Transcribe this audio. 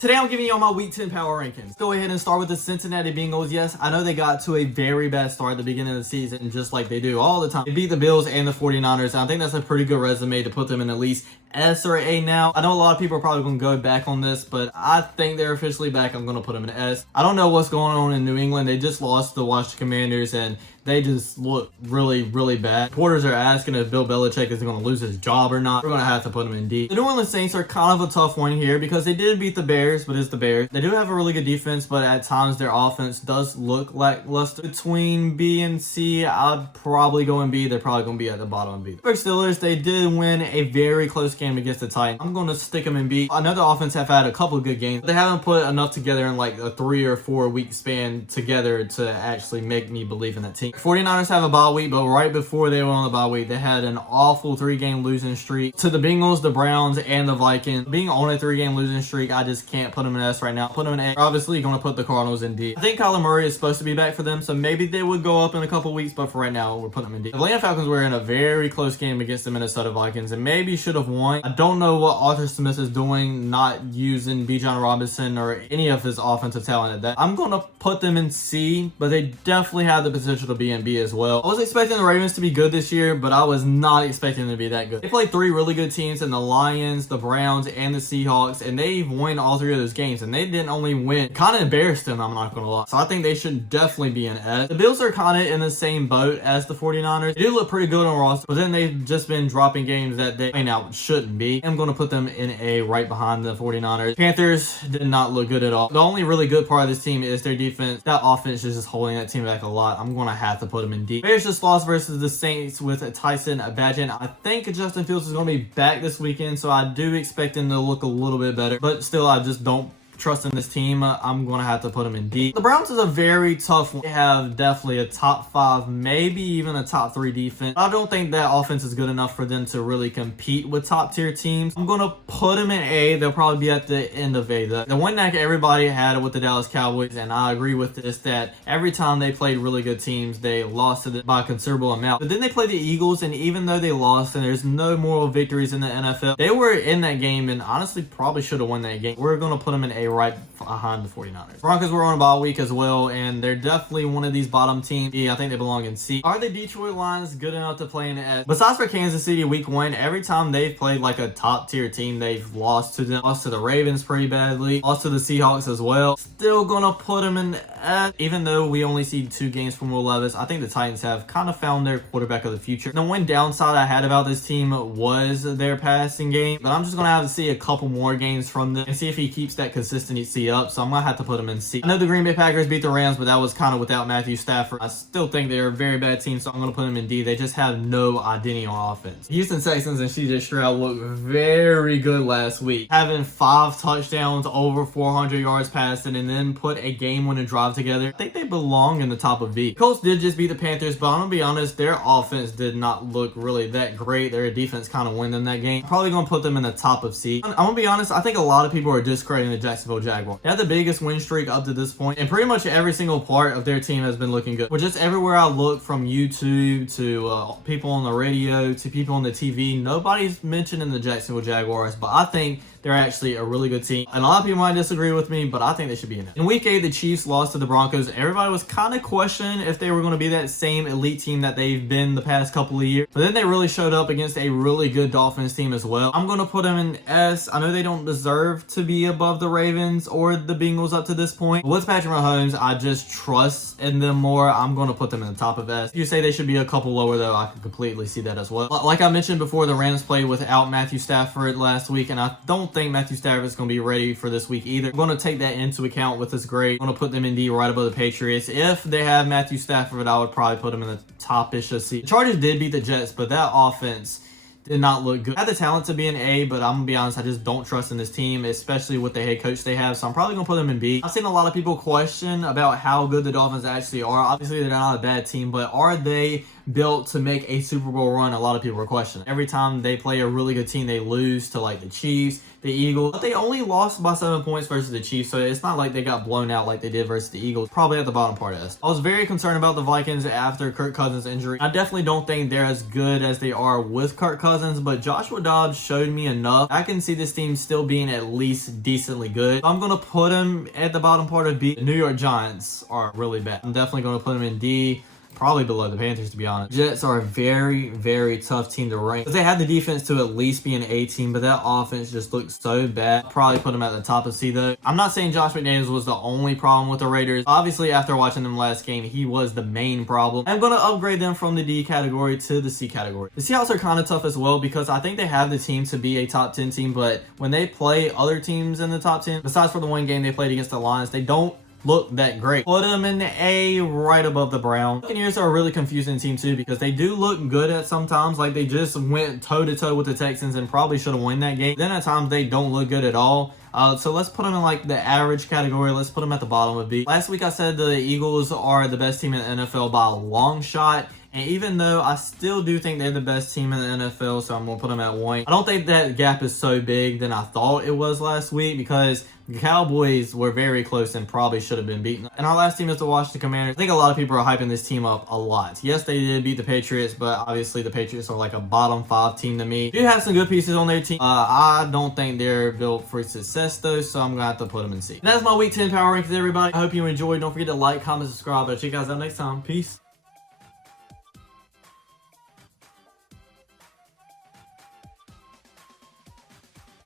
Today I'm giving you all my Week 10 power rankings. Go ahead and start with the Cincinnati Bengals. Yes, I know they got to a very bad start at the beginning of the season, just like they do all the time. They beat the Bills and the 49ers, and I think that's a pretty good resume to put them in at least S or A now. I know a lot of people are probably going to go back on this, but I think they're officially back. I'm going to put them in S. I don't know what's going on in New England. They just lost to the Washington Commanders, and they just look really, really bad. Reporters are asking if Bill Belichick is going to lose his job or not. We're going to have to put him in D. The New Orleans Saints are kind of a tough one here because they did beat the Bears, but it's the Bears. They do have a really good defense, but at times their offense does look lackluster. Between B and C, I'd probably go in B. They're probably going to be at the bottom of B. The Steelers, they did win a very close game against the Titans. I'm going to stick them in B. I know the offense have had a couple of good games, but they haven't put enough together in like a 3 or 4 week span together to actually make me believe in that team. 49ers have a bye week, but right before they went on the bye week, they had an awful 3-game losing streak to the Bengals, the Browns, and the Vikings. Being on a 3-game losing streak, I just can't put them in S right now. Put them in A. Obviously, going to put the Cardinals in D. I think Kyler Murray is supposed to be back for them, so maybe they would go up in a couple weeks, but for right now, we're putting them in D. The Atlanta Falcons were in a very close game against the Minnesota Vikings, and maybe should have won. I don't know what Arthur Smith is doing, not using Bijan Robinson or any of his offensive talent at that. I'm going to put them in C, but they definitely have the potential to be in B as well. I was expecting the Ravens to be good this year, but I was not expecting them to be that good. They played 3 really good teams in the Lions, the Browns, and the Seahawks, and they won all 3 of those games, and they didn't only win, kind of embarrassed them, I'm not going to lie. So I think they should definitely be in S. The Bills are kind of in the same boat as the 49ers. They do look pretty good on roster, but then they've just been dropping games that they now shouldn't be. I'm going to put them in A right behind the 49ers. Panthers did not look good at all. The only really good part of this team is their defense. That offense is just holding that team back a lot. I'm going to have to put them in D. Bears just lost versus the Saints with Tyson Bagent. I think Justin Fields is going to be back this weekend, so I do expect him to look a little bit better, but still I just don't trust in this team. I'm going to have to put them in D. The Browns is a very tough one. They have definitely a top 5, maybe even a top 3 defense. I don't think that offense is good enough for them to really compete with top tier teams. I'm going to put them in A. They'll probably be at the end of A. The one that everybody had with the Dallas Cowboys, and I agree with this, that every time they played really good teams, they lost to them by a considerable amount. But then they played the Eagles, and even though they lost and there's no moral victories in the NFL, they were in that game and honestly probably should have won that game. We're going to put them in A right behind the 49ers. Broncos were on a bye week as well, and they're definitely one of these bottom teams. Yeah, I think they belong in C. Are the Detroit Lions good enough to play in the S? Besides for Kansas City week 1, every time they've played like a top tier team, they've lost to them. Lost to the Ravens pretty badly. Lost to the Seahawks as well. Still gonna put them in S. Even though we only see 2 games from Will Levis, I think the Titans have kind of found their quarterback of the future. The one downside I had about this team was their passing game, but I'm just gonna have to see a couple more games from them and see if he keeps that consistency up, so I'm gonna have to put them in C. I know the Green Bay Packers beat the Rams, but that was kind of without Matthew Stafford. I still think they're a very bad team, so I'm gonna put them in D. They just have no identity on offense. Houston Texans and CJ Stroud looked very good last week, having 5 touchdowns, over 400 yards passing, and then put a game-winning drive together. I think they belong in the top of B. Colts did just beat the Panthers, but I'm gonna be honest, their offense did not look really that great. Their defense kind of won them that game. Probably gonna put them in the top of C. I'm gonna be honest, I think a lot of people are discrediting the Jacksonville Jaguars. They had the biggest win streak up to this point, and pretty much every single part of their team has been looking good. But just everywhere I look, from YouTube to people on the radio to people on the TV, nobody's mentioning the Jacksonville Jaguars, but I think they're actually a really good team. And a lot of people might disagree with me, but I think they should be in it. In week 8, the Chiefs lost to the Broncos. Everybody was kind of questioning if they were going to be that same elite team that they've been the past couple of years. But then they really showed up against a really good Dolphins team as well. I'm going to put them in S. I know they don't deserve to be above the Ravens or the Bengals up to this point. But with Patrick Mahomes, I just trust in them more. I'm going to put them in the top of S. If you say they should be a couple lower, though, I can completely see that as well. Like I mentioned before, the Rams played without Matthew Stafford last week, and I don't think Matthew Stafford is going to be ready for this week either. I'm going to take that into account with this grade. I'm going to put them in D right above the Patriots. If they have Matthew Stafford, I would probably put them in the top-ish of C. The Chargers did beat the Jets, but that offense did not look good. I had the talent to be an A, but I'm gonna be honest, I just don't trust in this team, especially with the head coach they have, so I'm probably gonna put them in B. I've seen a lot of people question about how good the Dolphins actually are. Obviously, they're not a bad team, but are they built to make a Super Bowl run, a lot of people were questioning. Every time they play a really good team, they lose to like the Chiefs, the Eagles. But they only lost by 7 points versus the Chiefs, so it's not like they got blown out like they did versus the Eagles. Probably at the bottom part of this. I was very concerned about the Vikings after Kirk Cousins' injury. I definitely don't think they're as good as they are with Kirk Cousins, but Joshua Dobbs showed me enough. I can see this team still being at least decently good. I'm going to put them at the bottom part of B. The New York Giants are really bad. I'm definitely going to put them in D. Probably below the Panthers, to be honest. Jets are a very, very tough team to rank. They had the defense to at least be an A team, but that offense just looks so bad. Probably put them at the top of C, though. I'm not saying Josh McDaniels was the only problem with the Raiders. Obviously, after watching them last game, he was the main problem. I'm going to upgrade them from the D category to the C category. The Seahawks are kind of tough as well because I think they have the team to be a top 10 team, but when they play other teams in the top 10, besides for the one game they played against the Lions, they don't look that great. Put them in the A, right above the Browns. Buccaneers are a really confusing team too because they do look good at sometimes. Like they just went toe-to-toe with the Texans and probably should have won that game. Then at times they don't look good at all. So let's put them in like the average category. Let's put them at the bottom of B. Last week I said the Eagles are the best team in the NFL by a long shot. And even though I still do think they're the best team in the NFL, so I'm going to put them at 1. I don't think that gap is so big than I thought it was last week because the Cowboys were very close and probably should have been beaten. And our last team is the Washington Commanders. I think a lot of people are hyping this team up a lot. Yes, they did beat the Patriots, but obviously the Patriots are like a bottom 5 team to me. They do have some good pieces on their team. I don't think they're built for success though, so I'm going to have to put them in C. And that's my Week 10 Power Rankings, everybody. I hope you enjoyed. Don't forget to like, comment, subscribe. I'll check you guys out next time. Peace.